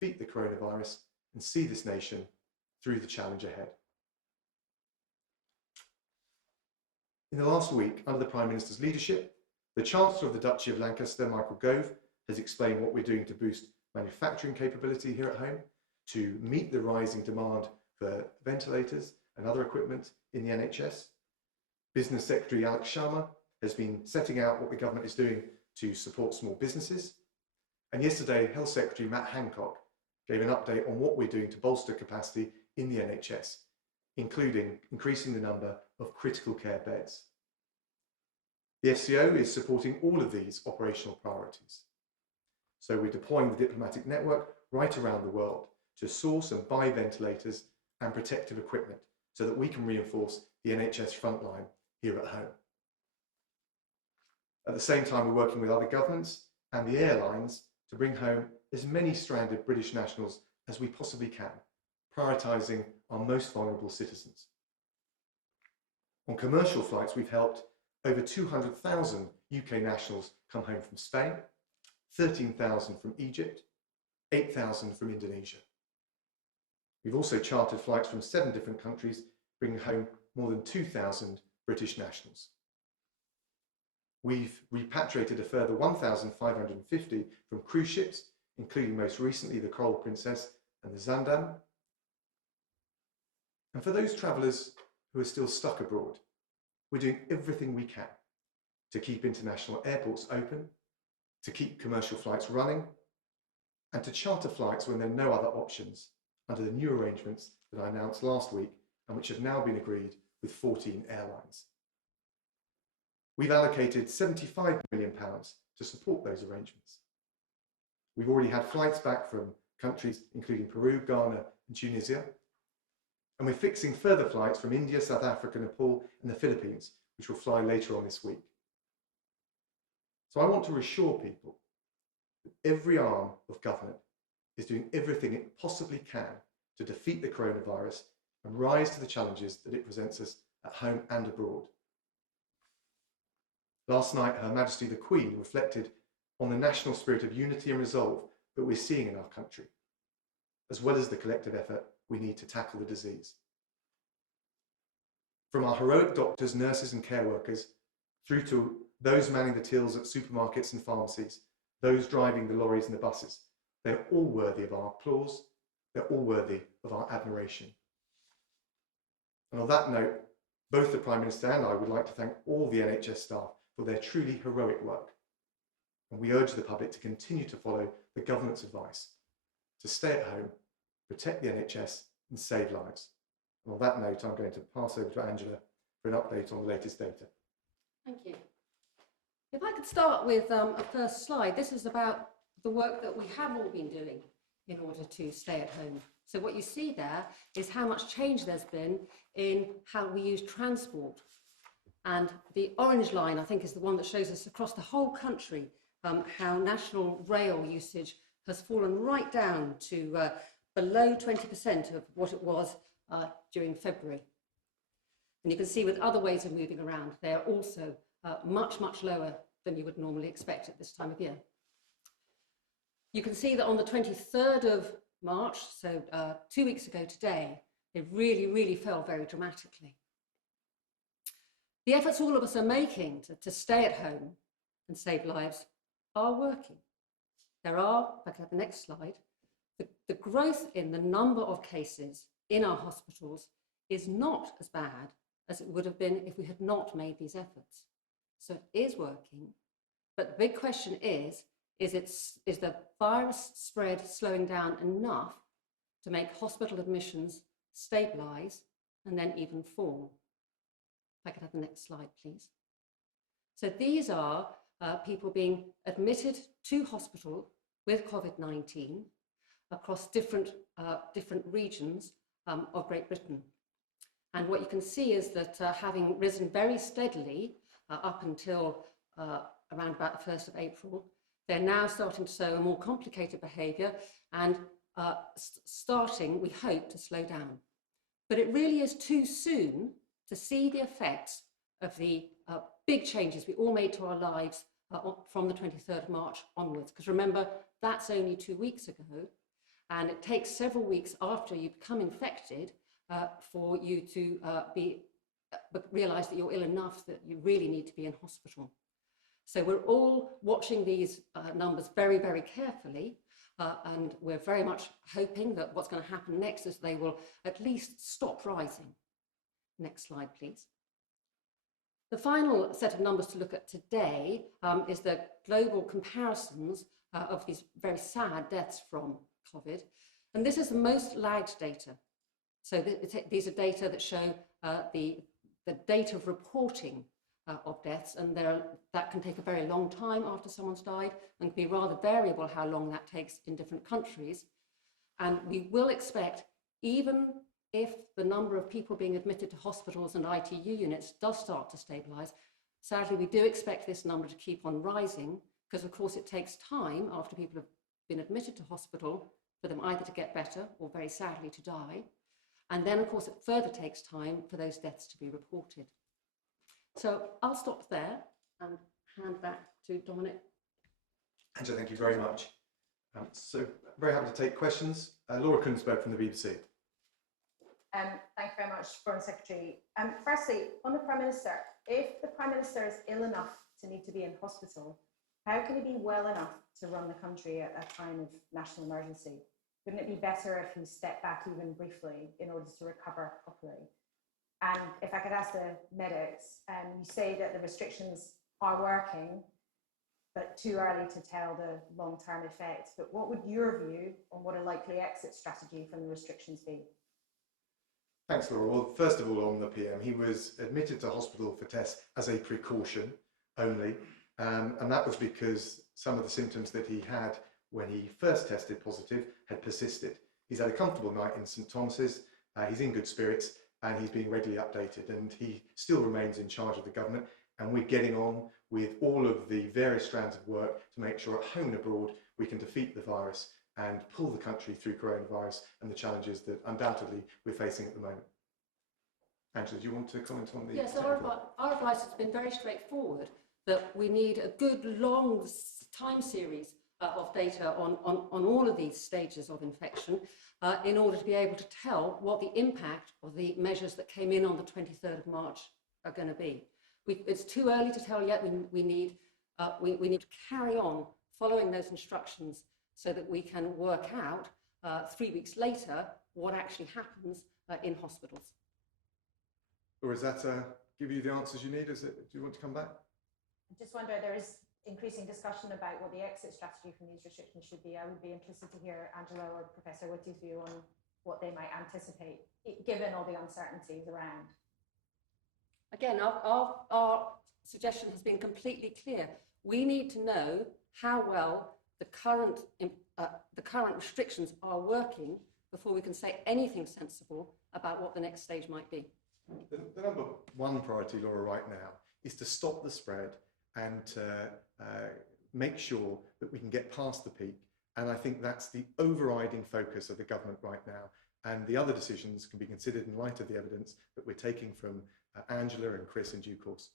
defeat the coronavirus and see this nation through the challenge ahead. In the last week, under the Prime Minister's leadership, the Chancellor of the Duchy of Lancaster, Michael Gove, has explained what we're doing to boost manufacturing capability here at home, to meet the rising demand for ventilators and other equipment in the NHS. Business Secretary Alex Sharma has been setting out what the government is doing to support small businesses. And yesterday, Health Secretary Matt Hancock gave an update on what we're doing to bolster capacity in the NHS, including increasing the number of critical care beds. The FCO is supporting all of these operational priorities. So we're deploying the diplomatic network right around the world to source and buy ventilators and protective equipment so that we can reinforce the NHS frontline here at home. At the same time, we're working with other governments and the airlines to bring home as many stranded British nationals as we possibly can, prioritising our most vulnerable citizens. On commercial flights, we've helped over 200,000 UK nationals come home from Spain, 13,000 from Egypt, 8,000 from Indonesia. We've also chartered flights from 7 different countries, bringing home more than 2,000 British nationals. We've repatriated a further 1,550 from cruise ships, including most recently the Coral Princess and the Zaandam. And for those travellers who are still stuck abroad, we're doing everything we can to keep international airports open, to keep commercial flights running, and to charter flights when there are no other options under the new arrangements that I announced last week and which have now been agreed with 14 airlines. We've allocated £75 million to support those arrangements. We've already had flights back from countries including Peru, Ghana, and Tunisia. And we're fixing further flights from India, South Africa, Nepal, and the Philippines, which will fly later on this week. So I want to reassure people that every arm of government is doing everything it possibly can to defeat the coronavirus and rise to the challenges that it presents us at home and abroad. Last night, Her Majesty the Queen reflected on the national spirit of unity and resolve that we're seeing in our country, as well as the collective effort we need to tackle the disease. From our heroic doctors, nurses and care workers, through to those manning the tills at supermarkets and pharmacies, those driving the lorries and the buses, they're all worthy of our applause, they're all worthy of our admiration. And on that note, both the Prime Minister and I would like to thank all the NHS staff for their truly heroic work. And we urge the public to continue to follow the government's advice, to stay at home, protect the NHS and save lives. And on that note, I'm going to pass over to Angela for an update on the latest data. Thank you. If I could start with a first slide, this is about the work that we have all been doing in order to stay at home. So what you see there is how much change there's been in how we use transport. And the orange line, I think, is the one that shows us across the whole country how national rail usage has fallen right down to below 20% of what it was during February. And you can see with other ways of moving around, they are also much, much lower than you would normally expect at this time of year. You can see that on the 23rd of March, so 2 weeks ago today, it really, really fell very dramatically. The efforts all of us are making to stay at home and save lives are working. There are, if I can have the next slide, the growth in the number of cases in our hospitals is not as bad as it would have been if we had not made these efforts. So it is working, but the big question is the virus spread slowing down enough to make hospital admissions stabilise and then even fall? If I could have the next slide, please. So these are people being admitted to hospital with COVID-19 across different regions of Great Britain. And what you can see is that having risen very steadily up until around about the 1st of April, they're now starting to show a more complicated behaviour and starting, we hope, to slow down. But it really is too soon to see the effects of the big changes we all made to our lives from the 23rd of March onwards. Because remember, that's only 2 weeks ago. And it takes several weeks after you become infected for you to realise that you're ill enough that you really need to be in hospital. So we're all watching these numbers very, very carefully, and we're very much hoping that what's going to happen next is they will at least stop rising. Next slide, please. The final set of numbers to look at today is the global comparisons of these very sad deaths from COVID. And this is the most lagged data. So these are data that show the date of reporting of deaths, and that can take a very long time after someone's died and can be rather variable how long that takes in different countries. And we will expect, even if the number of people being admitted to hospitals and ITU units does start to stabilise, sadly we do expect this number to keep on rising, because of course it takes time after people have been admitted to hospital for them either to get better or very sadly to die. And then of course it further takes time for those deaths to be reported. So I'll stop there and hand back to Dominic. Angela, thank you very much. So very happy to take questions. Laura Kunsberg from the BBC. Thank you very much, Foreign Secretary. Firstly, on the Prime Minister, if the Prime Minister is ill enough to need to be in hospital, how can he be well enough to run the country at a time of national emergency? Wouldn't it be better if he stepped back even briefly in order to recover properly? And if I could ask the medics, you say that the restrictions are working, but too early to tell the long-term effects. But what would your view on what a likely exit strategy from the restrictions be? Thanks, Laura. Well, first of all, on the PM, he was admitted to hospital for tests as a precaution only. And that was because some of the symptoms that he had when he first tested positive had persisted. He's had a comfortable night in St Thomas's, he's in good spirits, and he's being regularly updated, and he still remains in charge of the government, and we're getting on with all of the various strands of work to make sure at home and abroad we can defeat the virus and pull the country through coronavirus and the challenges that undoubtedly we're facing at the moment. Angela, do you want to comment on the... Yes, our advice has been very straightforward, that we need a good long time series of data on all of these stages of infection in order to be able to tell what the impact of the measures that came in on the 23rd of March are going to be. It's too early to tell yet. We need to carry on following those instructions so that we can work out 3 weeks later what actually happens in hospitals. Or is that give you the answers you need? Do you want to come back? I just wonder, there is increasing discussion about what the exit strategy from these restrictions should be. I would be interested to hear Angela or Professor Whitty's view on what they might anticipate, given all the uncertainties around. Again, our suggestion has been completely clear. We need to know how well the current restrictions are working before we can say anything sensible about what the next stage might be. The number one priority, Laura, right now is to stop the spread and to make sure that we can get past the peak. And I think that's the overriding focus of the government right now. And the other decisions can be considered in light of the evidence that we're taking from Angela and Chris in due course.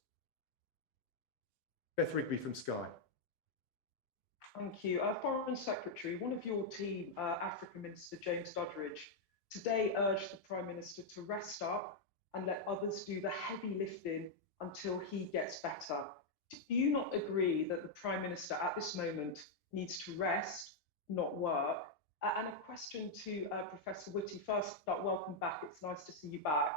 Beth Rigby from Sky. Thank you. Foreign Secretary, one of your team, Africa Minister James Doddridge, today urged the Prime Minister to rest up and let others do the heavy lifting until he gets better. Do you not agree that the Prime Minister at this moment needs to rest, not work? And a question to Professor Whitty. First, welcome back. It's nice to see you back.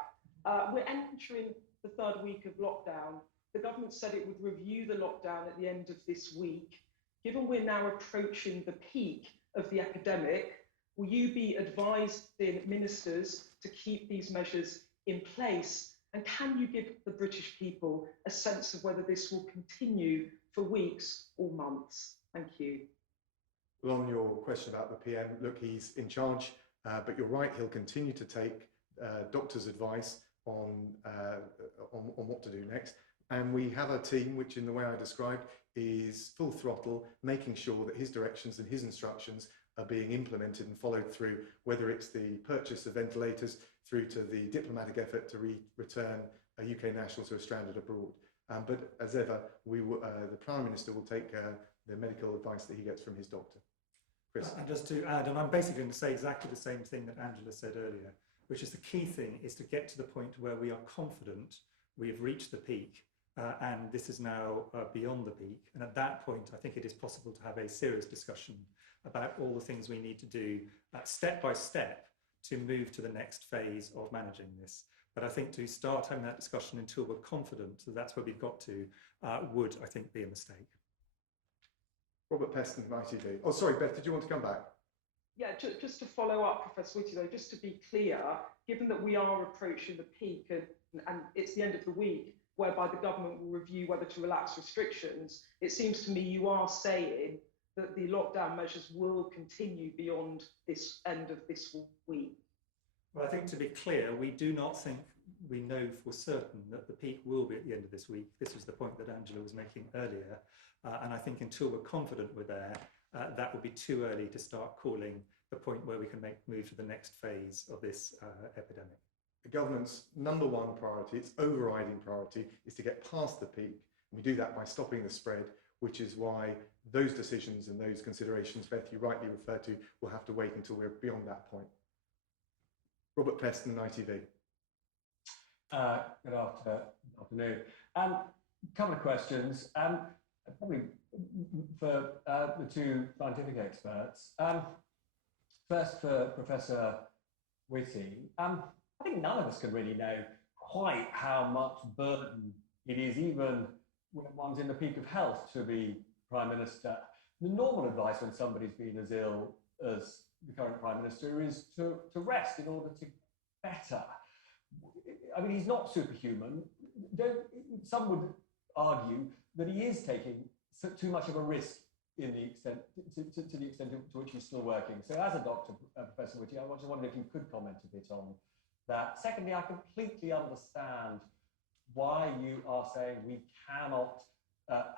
We're entering the third week of lockdown. The government said it would review the lockdown at the end of this week. Given we're now approaching the peak of the epidemic, will you be advising ministers to keep these measures in place? And can you give the British people a sense of whether this will continue for weeks or months? Thank you. Well, on your question about the PM, look, he's in charge, but you're right, he'll continue to take doctors' advice on what to do next. And we have a team which, in the way I described, is full throttle, making sure that his directions and his instructions are being implemented and followed through, whether it's the purchase of ventilators through to the diplomatic effort to return UK nationals who are stranded abroad. But as ever, the Prime Minister will take the medical advice that he gets from his doctor. Chris. And just to add, and I'm basically going to say exactly the same thing that Angela said earlier, which is the key thing is to get to the point where we are confident we have reached the peak and this is now beyond the peak. And at that point, I think it is possible to have a serious discussion about all the things we need to do step by step to move to the next phase of managing this. But I think to start having that discussion until we're confident that that's where we've got to would, I think, be a mistake. Robert Peston from ITV. Oh, sorry, Beth, did you want to come back? Yeah, just to follow up, Professor Whitty, though, just to be clear, given that we are approaching the peak and it's the end of the week, whereby the government will review whether to relax restrictions, it seems to me you are saying that the lockdown measures will continue beyond this end of this week. Well, I think to be clear, we do not think we know for certain that the peak will be at the end of this week. This is the point that Angela was making earlier. And I think until we're confident we're there, that would be too early to start calling the point where we can move to the next phase of this epidemic. The government's number one priority, its overriding priority, is to get past the peak. And we do that by stopping the spread, which is why those decisions and those considerations, Beth, you rightly referred to, will have to wait until we're beyond that point. Robert Peston, ITV. Good afternoon. Couple of questions, probably for the two scientific experts. First for Professor Whitty. I think none of us can really know quite how much burden it is, even when one's in the peak of health, to be Prime Minister. The normal advice when somebody's been as ill as the current Prime Minister is to rest in order to better. I mean, he's not superhuman. Some would argue that he is taking too much of a risk in the extent to the extent to which he's still working. So as a doctor, Professor Whitty, I was just wondering if you could comment a bit on that. Secondly, I completely understand why you are saying we cannot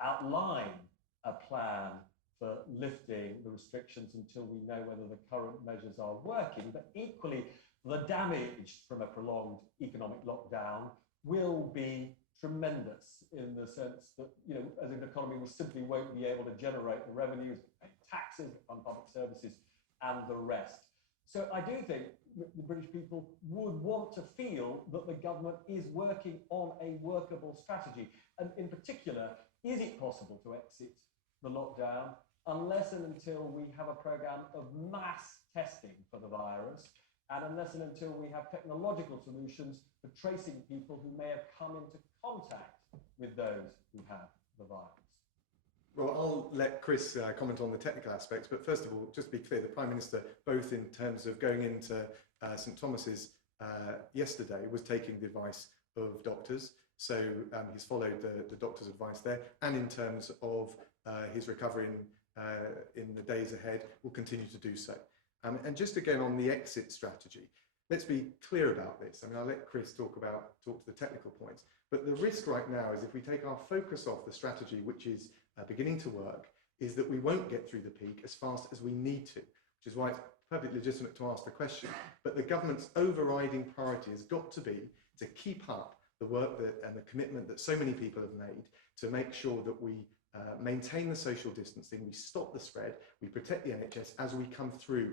outline a plan for lifting the restrictions until we know whether the current measures are working. But equally, the damage from a prolonged economic lockdown will be tremendous in the sense that, you know, as an economy, we simply won't be able to generate the revenues, pay taxes on public services and the rest. So I do think the British people would want to feel that the government is working on a workable strategy. And in particular, is it possible to exit the lockdown unless and until we have a program of mass testing for the virus, and unless and until we have technological solutions for tracing people who may have come into contact with those who have the virus? Well, I'll let Chris comment on the technical aspects, but first of all, just to be clear, the Prime Minister, both in terms of going into St Thomas's yesterday, was taking the advice of doctors, so he's followed the doctor's advice there, and in terms of his recovery in the days ahead, will continue to do so. And just again on the exit strategy, let's be clear about this. I mean, I'll let Chris talk to the technical points, but the risk right now is if we take our focus off the strategy, which is beginning to work, is that we won't get through the peak as fast as we need to, which is why it's perfectly legitimate to ask the question. But the government's overriding priority has got to be to keep up the work and the commitment that so many people have made to make sure that we maintain the social distancing, we stop the spread, we protect the NHS as we come through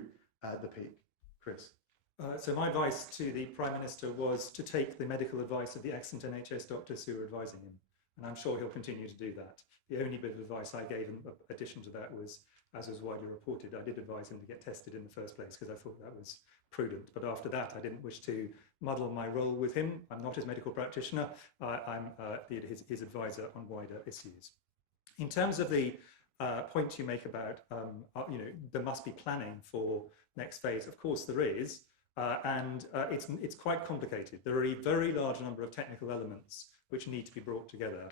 the peak. Chris. So my advice to the Prime Minister was to take the medical advice of the excellent NHS doctors who were advising him. And I'm sure he'll continue to do that. The only bit of advice I gave him, in addition to that, was, as was widely reported, I did advise him to get tested in the first place because I thought that was prudent. But after that, I didn't wish to muddle my role with him. I'm not his medical practitioner. I'm his advisor on wider issues. In terms of the point you make about, there must be planning for next phase. Of course there is, and it's quite complicated. There are a very large number of technical elements which need to be brought together.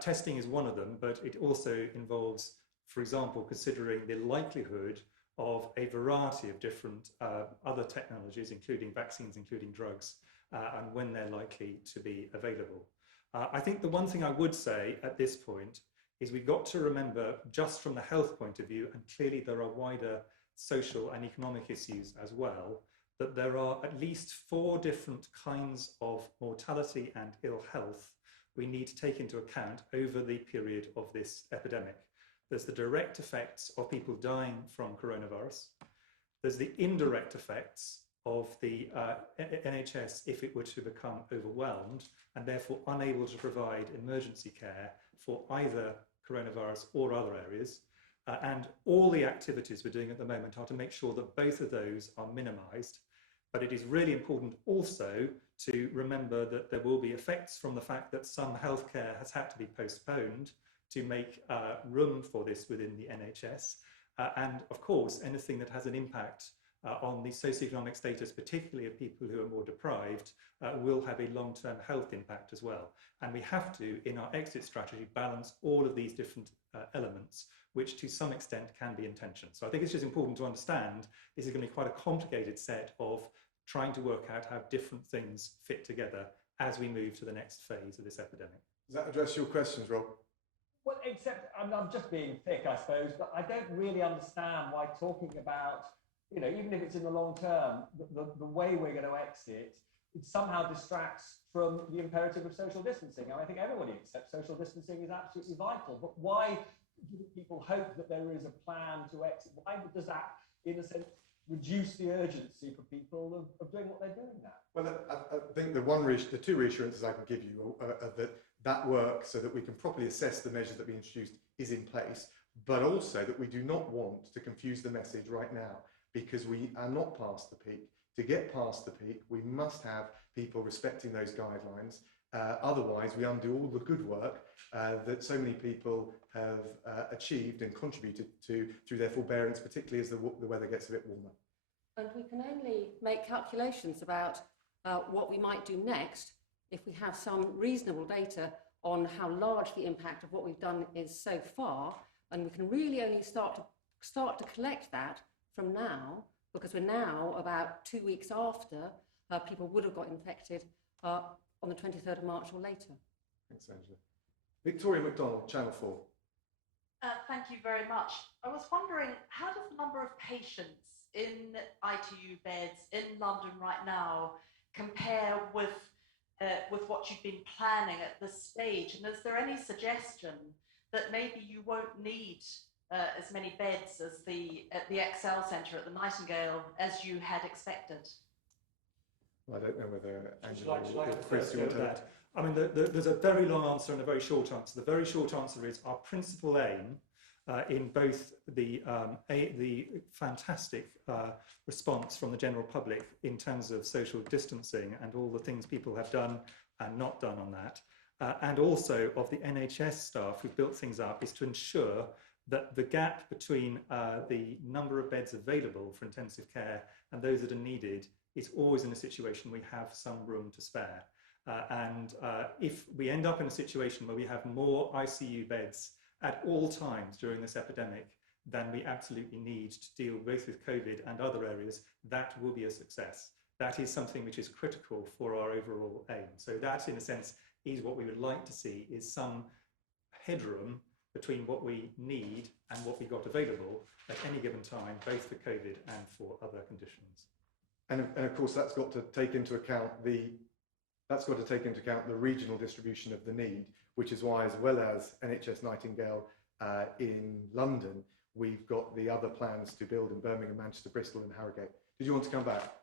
Testing is one of them, but it also involves, for example, considering the likelihood of a variety of different other technologies, including vaccines, including drugs, and when they're likely to be available. I think the one thing I would say at this point is we've got to remember, just from the health point of view, and clearly there are wider social and economic issues as well, that there are at least 4 different kinds of mortality and ill health we need to take into account over the period of this epidemic. There's the direct effects of people dying from coronavirus. There's the indirect effects of the NHS if it were to become overwhelmed and therefore unable to provide emergency care for either coronavirus or other areas. And all the activities we're doing at the moment are to make sure that both of those are minimised. But it is really important also to remember that there will be effects from the fact that some healthcare has had to be postponed to make room for this within the NHS. And of course, anything that has an impact on the socioeconomic status, particularly of people who are more deprived, will have a long-term health impact as well. And we have to, in our exit strategy, balance all of these different elements, which to some extent can be in tension. So I think it's just important to understand this is going to be quite a complicated set of trying to work out how different things fit together as we move to the next phase of this epidemic. Does that address your questions, Rob? Well, except I'm just being thick, I suppose, but I don't really understand why talking about, you know, even if it's in the long term, the way we're going to exit, it somehow distracts from the imperative of social distancing. And I think everybody accepts social distancing is absolutely vital. But why do people hope that there is a plan to exit? Why does that, in a sense, reduce the urgency for people of doing what they're doing now? Well, I think the two reassurances I can give you are that work so that we can properly assess the measures that we introduced is in place, but also that we do not want to confuse the message right now because we are not past the peak. To get past the peak, we must have people respecting those guidelines. Otherwise, we undo all the good work that so many people have achieved and contributed to through their forbearance, particularly as the weather gets a bit warmer. And we can only make calculations about what we might do next if we have some reasonable data on how large the impact of what we've done is so far, and we can really only start to collect that from now, because we're now about 2 weeks after people would have got infected on the 23rd of March or later. Thanks, Angela. Victoria McDonald, Channel 4. Thank you very much. I was wondering, how does the number of patients in ITU beds in London right now compare with what you've been planning at this stage? And is there any suggestion that maybe you won't need as many beds as at the Excel Centre at the Nightingale as you had expected? Well, I don't know whether Angela or Chris, you want to that. I mean, there's a very long answer and a very short answer. The very short answer is our principal aim in both the fantastic response from the general public in terms of social distancing and all the things people have done and not done on that, and also of the NHS staff who built things up, is to ensure that the gap between the number of beds available for intensive care and those that are needed is always in a situation we have some room to spare. And if we end up in a situation where we have more ICU beds at all times during this epidemic than we absolutely need to deal both with COVID and other areas, that will be a success. That is something which is critical for our overall aim. So that, in a sense, is what we would like to see, is some headroom between what we need and what we got available at any given time, both for COVID and for other conditions. And of course, that's got to take into account the regional distribution of the need, which is why, as well as NHS Nightingale in London, we've got the other plans to build in Birmingham, Manchester, Bristol and Harrogate. Did you want to come back?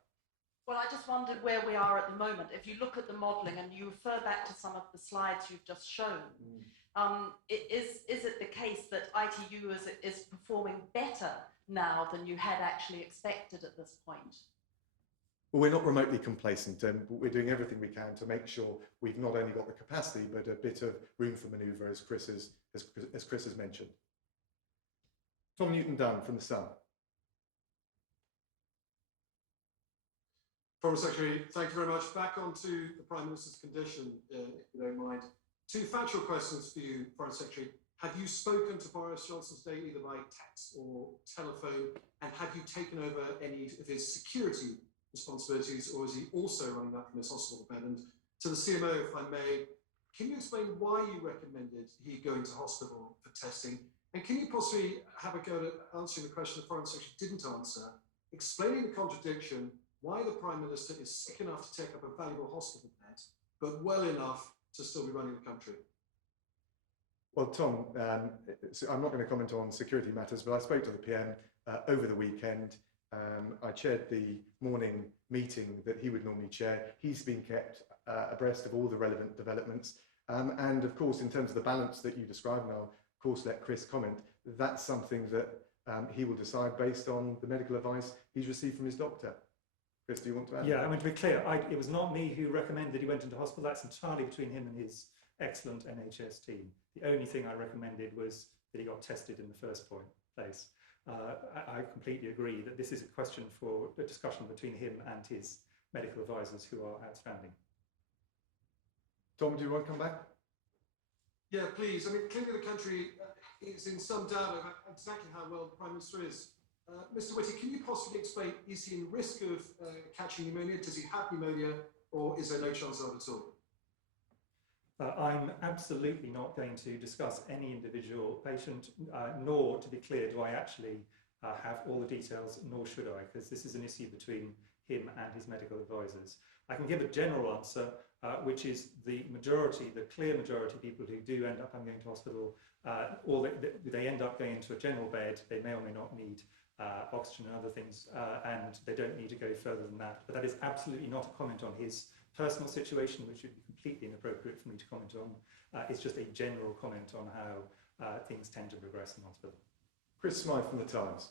Well, I just wondered where we are at the moment. If you look at the modelling and you refer back to some of the slides you've just shown, is it the case that ITU is performing better now than you had actually expected at this point? Well, we're not remotely complacent, and we're doing everything we can to make sure we've not only got the capacity, but a bit of room for manoeuvre, as Chris has mentioned. Tom Newton-Dunn from The Sun. Foreign Secretary, thank you very much. Back onto the Prime Minister's condition, if you don't mind. Two factual questions for you, Foreign Secretary. Have you spoken to Boris Johnson today, either by text or telephone, and have you taken over any of his security responsibilities, or is he also running that from his hospital bed? And to the CMO, if I may, can you explain why you recommended he go into hospital for testing? And can you possibly have a go at answering the question the Foreign Secretary didn't answer, explaining the contradiction, why the Prime Minister is sick enough to take up a valuable hospital bed, but well enough to still be running the country? Well, Tom, so I'm not going to comment on security matters, but I spoke to the PM over the weekend. I chaired the morning meeting that he would normally chair. He's been kept abreast of all the relevant developments. And of course, in terms of the balance that you described, and I'll of course let Chris comment, that's something that he will decide based on the medical advice he's received from his doctor. Chris, do you want to add? Yeah, I mean, to be clear, it was not me who recommended he went into hospital. That's entirely between him and his excellent NHS team. The only thing I recommended was that he got tested in the first place. I completely agree that this is a question for a discussion between him and his medical advisors who are outstanding. Tom, do you want to come back? Yeah, please. I mean, clearly the country is in some doubt about exactly how well the Prime Minister is. Mr. Whitty, can you possibly explain, is he in risk of catching pneumonia? Does he have pneumonia, or is there no chance of it at all? I'm absolutely not going to discuss any individual patient, nor, to be clear, do I actually have all the details, nor should I, because this is an issue between him and his medical advisors. I can give a general answer, which is the clear majority of people who do end up going to hospital, or they end up going into a general bed. They may or may not need oxygen and other things, and they don't need to go further than that. But that is absolutely not a comment on his personal situation, which would be completely inappropriate for me to comment on. It's just a general comment on how things tend to progress in hospital. Chris Smythe from The Times.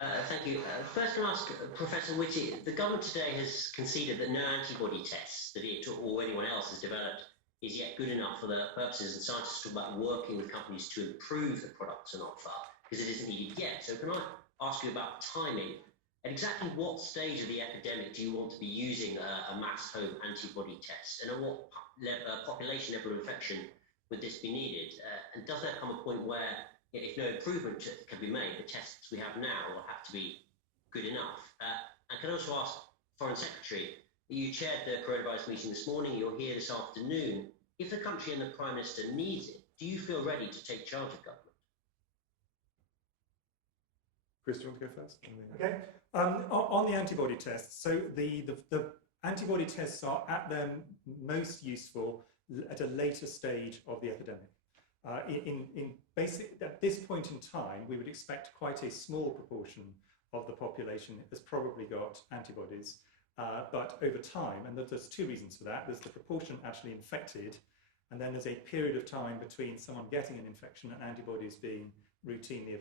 Thank you. First, can I ask Professor Whitty, the government today has conceded that no antibody tests that it or anyone else has developed is yet good enough for the purposes, and scientists talk about working with companies to improve the products on offer because it isn't needed yet. So can I ask you about timing? At exactly what stage of the epidemic do you want to be using a mass home antibody test, and at what population level of infection would this be needed? And does there come a point where, if no improvement can be made, the tests we have now will have to be good enough? And can I also ask Foreign Secretary, you chaired the coronavirus meeting this morning, you're here this afternoon. If the country and the Prime Minister needs it, do you feel ready to take charge of government? Chris, do you want to go first? Okay. On the antibody tests, so the antibody tests are at their most useful at a later stage of the epidemic. At this point in time, we would expect quite a small proportion of the population has probably got antibodies, but over time, and there's two reasons for that. There's the proportion actually infected, and then there's a period of time between someone getting an infection and antibodies being routinely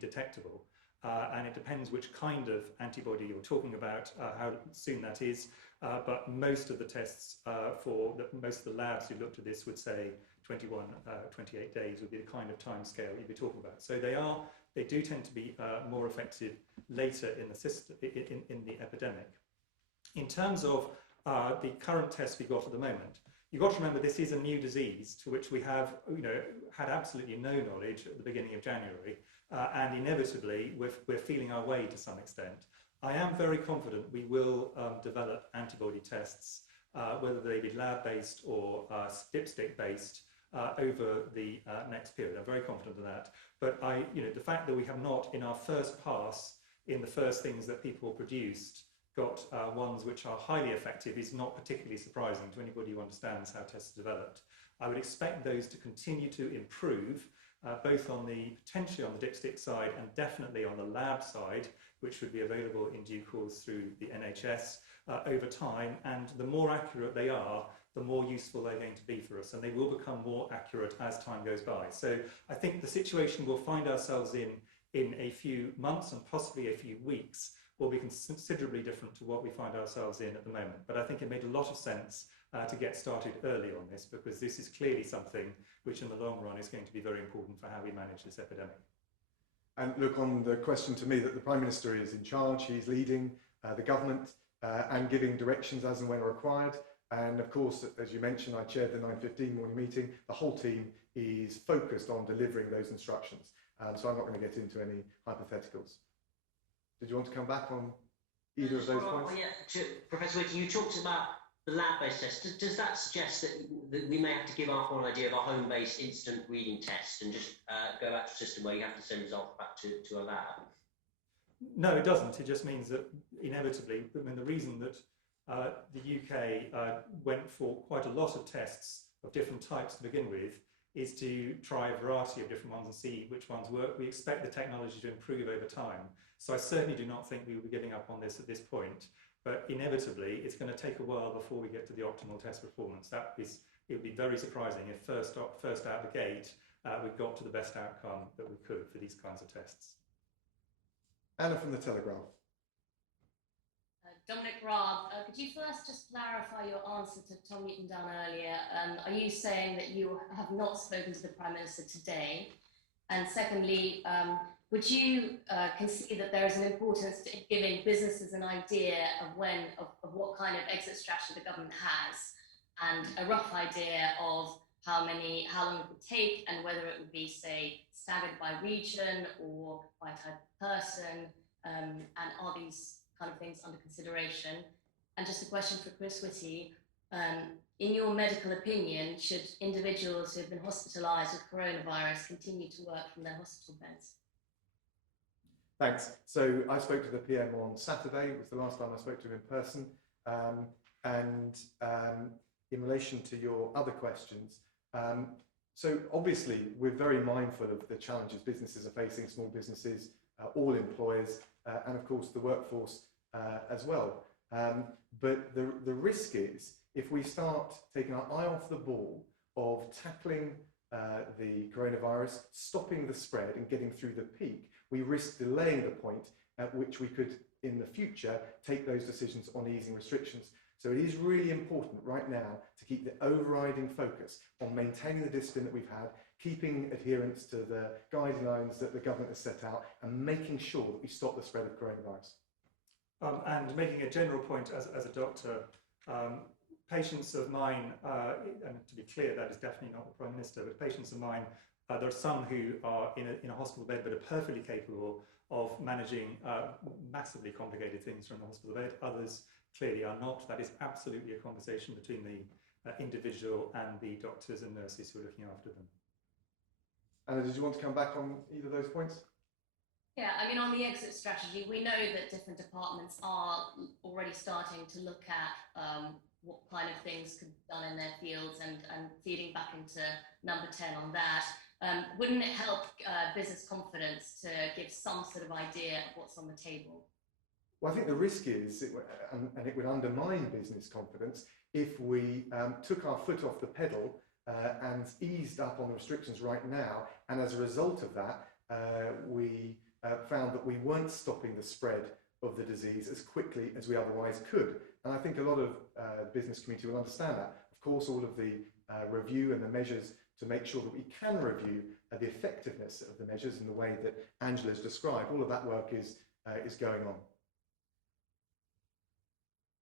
detectable. And it depends which kind of antibody you're talking about, how soon that is. But most of the tests most of the labs who looked at this would say 21, 28 days would be the kind of time scale you'd be talking about. So they do tend to be more effective later in the system, in the epidemic. In terms of the current tests we've got at the moment, you've got to remember this is a new disease to which we have had absolutely no knowledge at the beginning of January, and inevitably we're feeling our way to some extent. I am very confident we will develop antibody tests, whether they be lab-based or dipstick-based, over the next period. I'm very confident of that. But the fact that we have not, in our first pass, in the first things that people produced, got ones which are highly effective is not particularly surprising to anybody who understands how tests are developed. I would expect those to continue to improve, both potentially on the dipstick side and definitely on the lab side, which would be available in due course through the NHS over time. And the more accurate they are, the more useful they're going to be for us, and they will become more accurate as time goes by. So I think the situation we'll find ourselves in a few months and possibly a few weeks will be considerably different to what we find ourselves in at the moment. But I think it made a lot of sense to get started early on this, because this is clearly something which in the long run is going to be very important for how we manage this epidemic. And look, on the question to me that the Prime Minister is in charge, he's leading the government and giving directions as and when required. And of course, as you mentioned, I chaired the 9:15 morning meeting. The whole team is focused on delivering those instructions. So I'm not going to get into any hypotheticals. Did you want to come back on either of those points? Yeah, Professor Whitty, you talked about the lab-based test. Does that suggest that we may have to give up on the idea of a home-based instant reading test and just go back to a system where you have to send results back to a lab? No, it doesn't. It just means that inevitably, the reason that the UK went for quite a lot of tests different types to begin with is to try a variety of different ones and see which ones work. We expect the technology to improve over time. So I certainly do not think we will be giving up on this at this point, but inevitably it's going to take a while before we get to the optimal test performance. It would be very surprising if first out the gate we got to the best outcome that we could for these kinds of tests. Anna from the Telegraph. Dominic Raab, could you first just clarify your answer to Tom Newton-Dunn earlier? Are you saying that you have not spoken to the Prime Minister today? And secondly, would you concede that there is an importance to giving businesses an idea of what kind of exit strategy the government has, and a rough idea of how long it would take, and whether it would be, say, staggered by region or by type of person, and are these kind of things under consideration? And just a question for Chris Whitty, in your medical opinion, should individuals who have been hospitalised with coronavirus continue to work from their hospital beds? Thanks. So I spoke to the PM on Saturday. It was the last time I spoke to him in person. In relation to your other questions, so obviously we're very mindful of the challenges businesses are facing, small businesses, all employers, and of course the workforce as well. But the risk is, if we start taking our eye off the ball of tackling the coronavirus, stopping the spread and getting through the peak, we risk delaying the point at which we could, in the future, take those decisions on easing restrictions. So it is really important right now to keep the overriding focus on maintaining the discipline that we've had, keeping adherence to the guidelines that the government has set out, and making sure that we stop the spread of coronavirus. And making a general point as a doctor, patients of mine, and to be clear, that is definitely not the Prime Minister, but patients of mine, there are some who are in a hospital bed but are perfectly capable of managing massively complicated things from the hospital bed. Others clearly are not. That is absolutely a conversation between the individual and the doctors and nurses who are looking after them. Anna, did you want to come back on either of those points? Yeah, I mean, on the exit strategy, we know that different departments are already starting to look at what kind of things could be done in their fields, and feeding back into number 10 on that. Wouldn't it help business confidence to give some sort of idea of what's on the table? Well, I think the risk is, and it would undermine business confidence, if we took our foot off the pedal and eased up on the restrictions right now, and as a result of that, we found that we weren't stopping the spread of the disease as quickly as we otherwise could. And I think a lot of business community will understand that. Of course, all of the review and the measures to make sure that we can review the effectiveness of the measures in the way that Angela's described, all of that work is going on.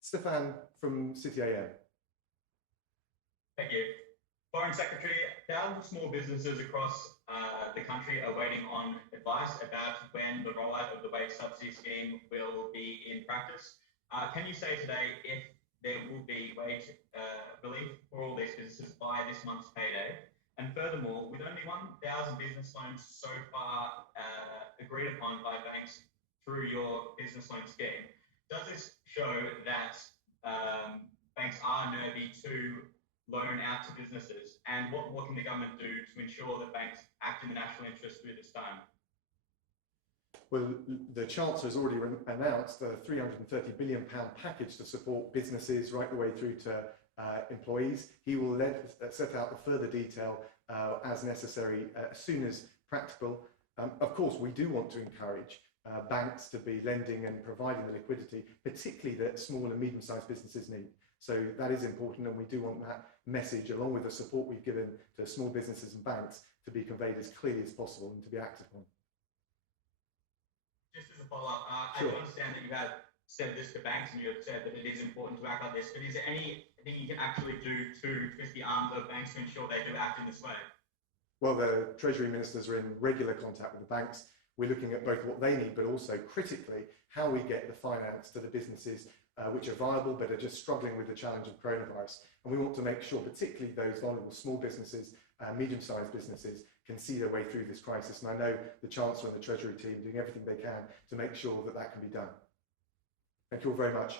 Stefan from City AM. Thank you. Foreign Secretary, thousands of small businesses across the country are waiting on advice about when the rollout of the wage subsidy scheme will be in practice. Can you say today if there will be wage relief for all these businesses by this month's payday? And furthermore, with only 1,000 business loans so far agreed upon by banks through your business loan scheme, does this show that banks are nervy to loan out to businesses? And what can the government do to ensure that banks act in the national interest through this time? Well, the Chancellor has already announced a £330 billion package to support businesses right the way through to employees. He will set out the further detail as necessary as soon as practical. Of course, we do want to encourage banks to be lending and providing the liquidity, particularly that small and medium-sized businesses need. So that is important, and we do want that message, along with the support we've given to small businesses and banks, to be conveyed as clearly as possible and to be acted upon. Just as a follow-up, Sure. I do understand that you have said this to banks and you have said that it is important to act like this, but is there anything you can actually do to twist the arms of banks to ensure they do act in this way? Well, the Treasury Ministers are in regular contact with the banks. We're looking at both what they need, but also critically, how we get the finance to the businesses which are viable but are just struggling with the challenge of coronavirus. And we want to make sure, particularly those vulnerable small businesses, medium-sized businesses, can see their way through this crisis. And I know the Chancellor and the Treasury team doing everything they can to make sure that that can be done. Thank you all very much.